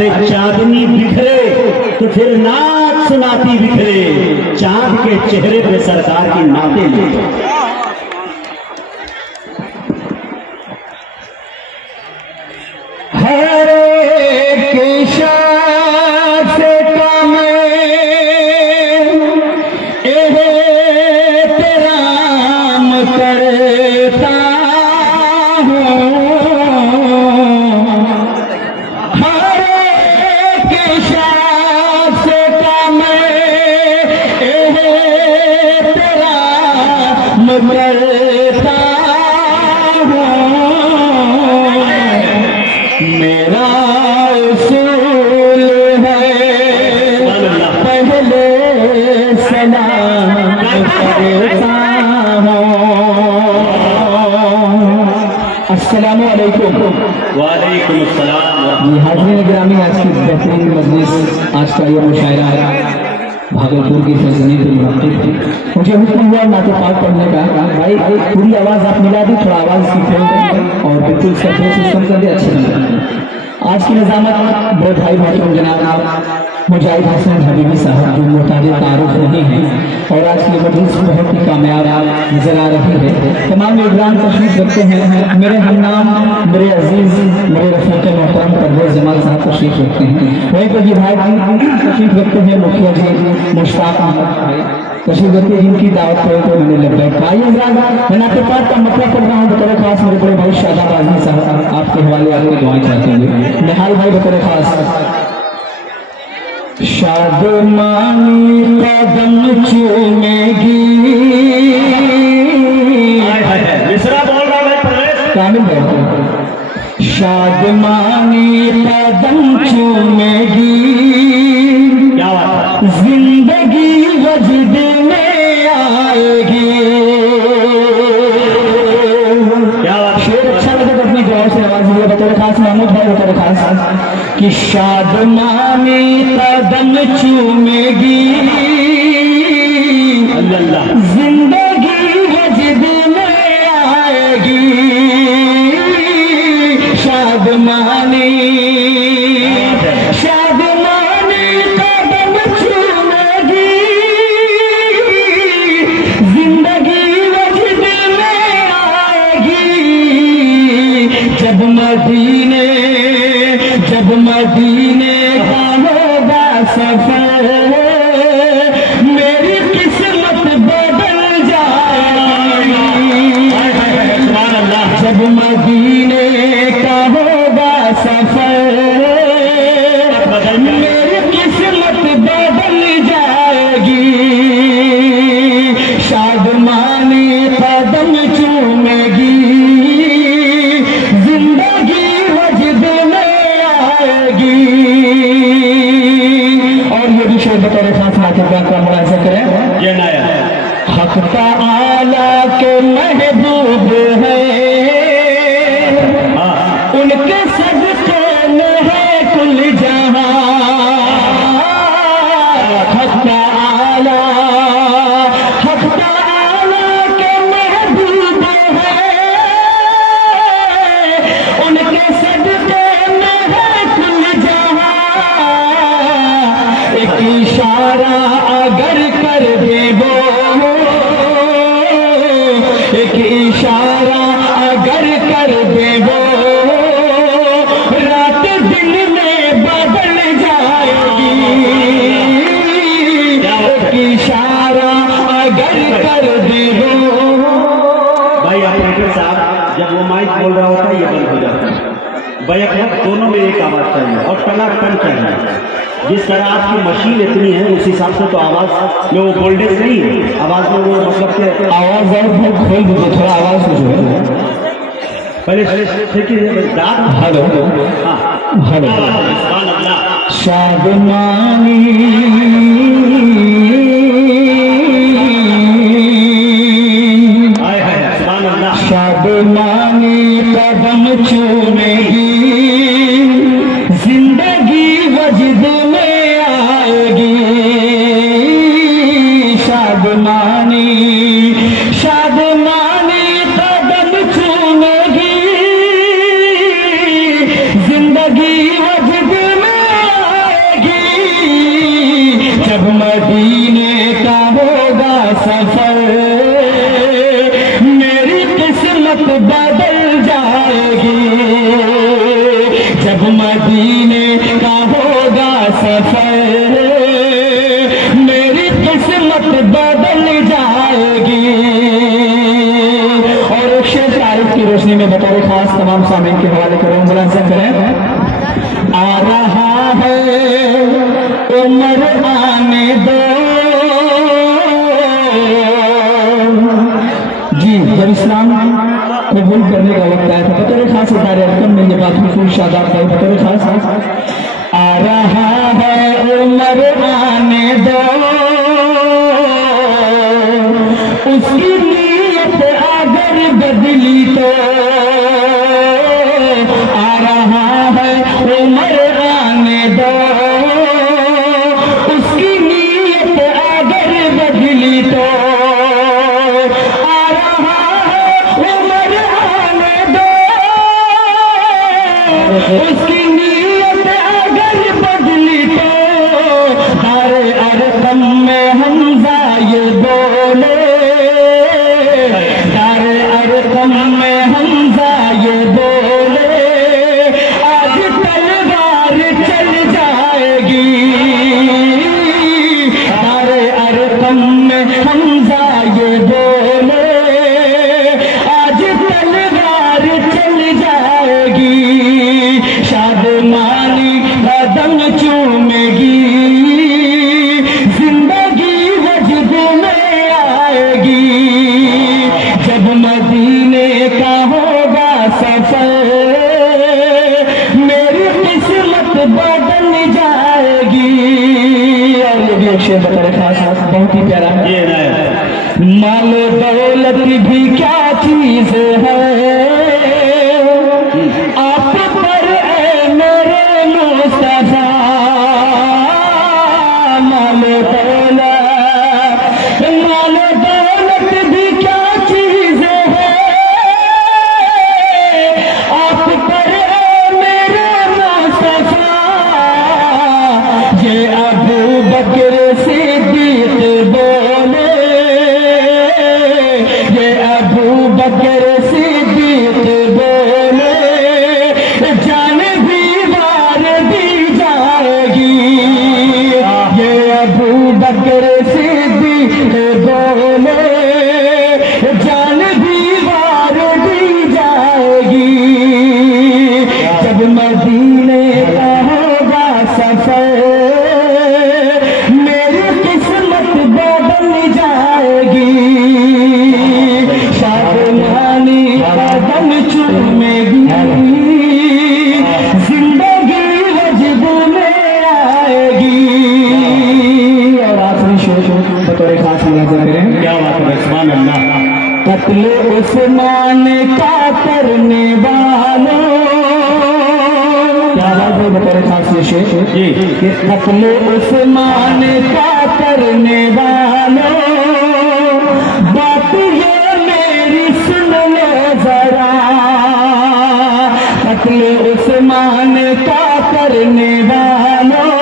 अरे चांदनी बिखरे तो फिर नाच सुनाती बिखरे, चांद के चेहरे पे सरकार की नाते लिखे। मेरा उसूल है पहले सलाम करता हूँ। अस्सलामु अलैकुम। वालेकुम अस्सलाम। हाज़रीन गिरामी, आज की बेहतरीन मजलिस, आज का ये मुशायरा है भागलपुर की सल्तनत। मुझे हुक्म हुआ नाते पाक पढ़ने का। भाई पूरी आवाज़ आप मिला दी, थोड़ा आवाज़ सीखें और बिल्कुल सफेद सिस्टम कर दे, अच्छे ढंग। आज की निजामत बड़े भाई मोहतरम जनाब मुजाहिद हसन हबीबी साहब जो मुताबिक तारुफ नहीं है, और आज की मजलिस बहुत ही कामयाब नजर आ रही है। तमाम इब्रान तशरीफ रखते हैं, मेरे हमनाम, मेरे अजीज, मेरे रफीक मोहतरम परवेज जमाल साहब तशरीफ रखते हैं। वहीं पर विधायक तशरीफ रखते हैं, मुखिया जी मुश्ताक अहमद तशरीफ रखते हैं, जिनकी दावत पर मैंने लग गया। आइए मैं नाते पाक का मतलब पढ़ रहा हूँ। बतौर खास मेरे बड़े भाई शादाब आजमी साहब आपके हवाले आपको दुआएं चाहते हुए निहाल भाई बतौर खास। शादमानी कदम चूमेगी, मिसरा बोल रहा है कामिल भाई। शादमानी कदम चूमेगी, क्या बात है? जिंदगी वजद में आएगी। क्या बात? शेर अच्छा लगे तो अपनी दुआ से आवाज दिए बतौर खास महमूद भाई बतौर खास कि शादमानी कदम चूमेगी, अल्लाह जिंदगी वजद में आएगी। शादमानी शादमानी कदम चूमेगी, जिंदगी वजद में आएगी। जब मदीने का होगा सफर, मेरी किस्मत बदल जाएगी। जब मदीने का होगा सफर, मेरी किस्मत बदल जाएगी। शादमानी कदम चूमेगी, जिंदगी वजद में आएगी। और ये भी शेर बतौर खास नाते का मुलाहिजा करें। ये नया हक ताला के महबूब है, उनके सदक़े में है कुल जहां। हक ताला के महबूब है, उनके सदक़े में है कुल जहां। एक इशारा अगर कर दे वो, एक इशारा अगर कर दे वो, रात दिन में बदल जाएगी। एक इशारा अगर कर दे वो। भाई आप साहब जब वो माइक बोल रहा होता है ये बंद हो जाता है। बैक वक्त दोनों में एक आवाज चाहिए और टनाटन चाहिए। जिस तरह आपकी मशीन इतनी है उस हिसाब से तो आवाज में वो गोल्डेज नहीं है, आवाज में वो मतलब कि आवाज खोल दीजिए, थोड़ा आवाज हो जो पहले हेलो हेलो। शादमानी शादमानी कदम चूमेगी, जिंदगी वजद में आएगी। शादमानी कदम चूमेगी, जिंदगी वजद में मदीने का होगा सफर, मेरी किस्मत बदल जाएगी। और एक शेर तारीफ की रोशनी में बतौर खास तमाम सामीन के हवाले करूं, मुलाज़ा करें। आ रहा है उम्र आने दो जी, जब इस्लाम कबूल करने का वक्त आया था बतौर खास कार्यक्रम में ये बात बिल्कुल शादाब है। बतौर खास आ रहा है उम्र आने दो, उसकी नीयत अगर बदली तो, आ रहा है उम्र आने दो, उसकी नीयत अगर बदली तो, आ रहा है उम्र आने दो, उसकी नीयत अगर बदली तो, हर अरकम में हमजा ये बोले, हर अरकम में हमजा ये बोले, आज तलवार चल जाएगी। हर अरकम में हमजा ये बोले, आज तलवार चल जाएगी। शादमानी कदम चूमेगी, जिंदगी वजद में आएगी। जब मदीने का होगा सफर, मेरी किस्मत बदल जाएगी। और ये भी एक शेर बता रहे खास, बहुत ही प्यारा है। माल दौलत भी क्या चीज है आप पर ए मेरे मुस्तफा, माल दौलत भी क्या चीज है आप पर ए मेरे मुस्तफा। ये अबू बकर सिद्दीक बोले, ये अबू बकर सिद्दीक बोले, जान भी वार दी जाएगी। ये अबू बकर सिद्दीक बोले, जान भी वार दी जाएगी। जब मदीने का होगा सफर, मेरी किस्मत बदल जाएगी। शादमानी कदम चूमेगी, जिंदगी वजद में आएगी। और आखिरी शेर बतौर खास मुलाज़ा करें। क्या बात है, सुभान अल्लाह। कत्ल उस्मान का करने वालों, क्या बात है बतौर खास ये शेर जी, कत्ल उस्मान का करने वालों, बात ये मेरी सुन लो जरा। कत्ल उस्मान का करने वालों,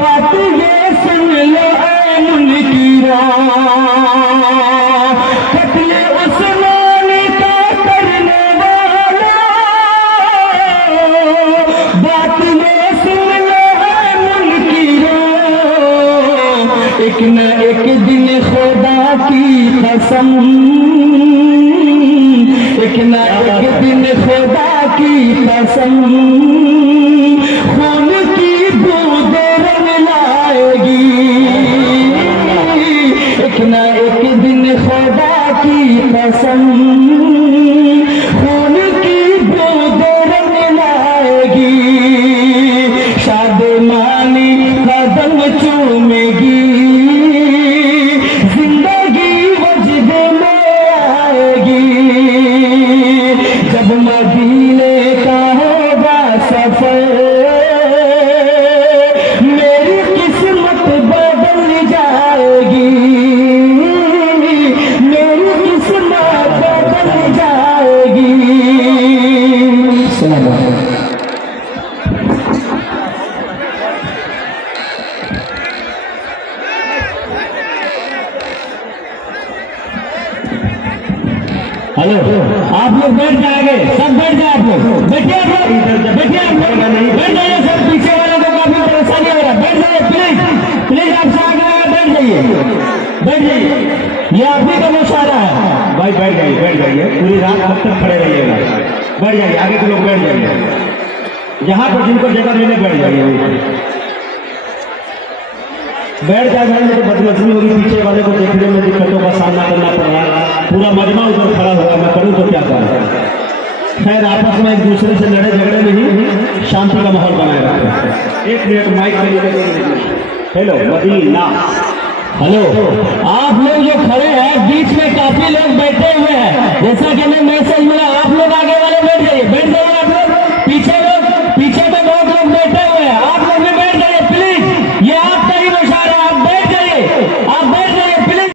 बात ये सुन लो ऐ मुनकिरा। कत्ल उस्मान का करने वालों, बात ये सुन लो ऐ मुनकिरा। एक न एक दिन खुदा की कसम, एक न एक दिन खुदा की कसम, खून की बूंद रंग लाएगी। एक न एक दिन खुदा की कसम, खून की बूंद रंग लाएगी। शादमानी कदम चूमेगी, जिंदगी वजद में आएगी। जब मदीने का होगा सफर, मेरी किस्मत बदल जाएगी। मेरी किस्मत बदल जाएगी। सलाम अलैकुम। हेलो। आप लोग बैठ जाएंगे, सब बैठ जाए आप लोग, बैठिए आप लोग, बैठिए आप लोग, बैठ जाइए सर, पीछे वाले को काफी परेशानी हो रहा है, बैठ जाइए प्लीज, प्लीज आपसे आगे बैठ जाइए, बैठ जाइए, ये आप ही का मुशायरा है। भाई बैठ जाइए, पूरी रात कब तक खड़े रहिएगा, बैठ जाइए, आगे के लोग बैठ जाइए, यहाँ पर जिनको जगह मिले बैठ जाइए, बैठ जाएगा तो बदनजमी होगी, पीछे वाले को देखने में दिक्कतों का सामना करना पड़ रहा है, पूरा मजमा उधर खड़ा हुआ, मैं करूँ तो क्या करूँ। खैर आपस में एक दूसरे से लड़े झगड़े में ही शांति का माहौल बनाए रखते। एक मिनट माइक में, हेलो मदीना, हेलो, आप लोग जो खड़े हैं बीच में काफी लोग बैठे हुए हैं, जैसा कि हमें मैसेज मिला, आप लोग आगे वाले बैठ जाइए आप लोग, पीछे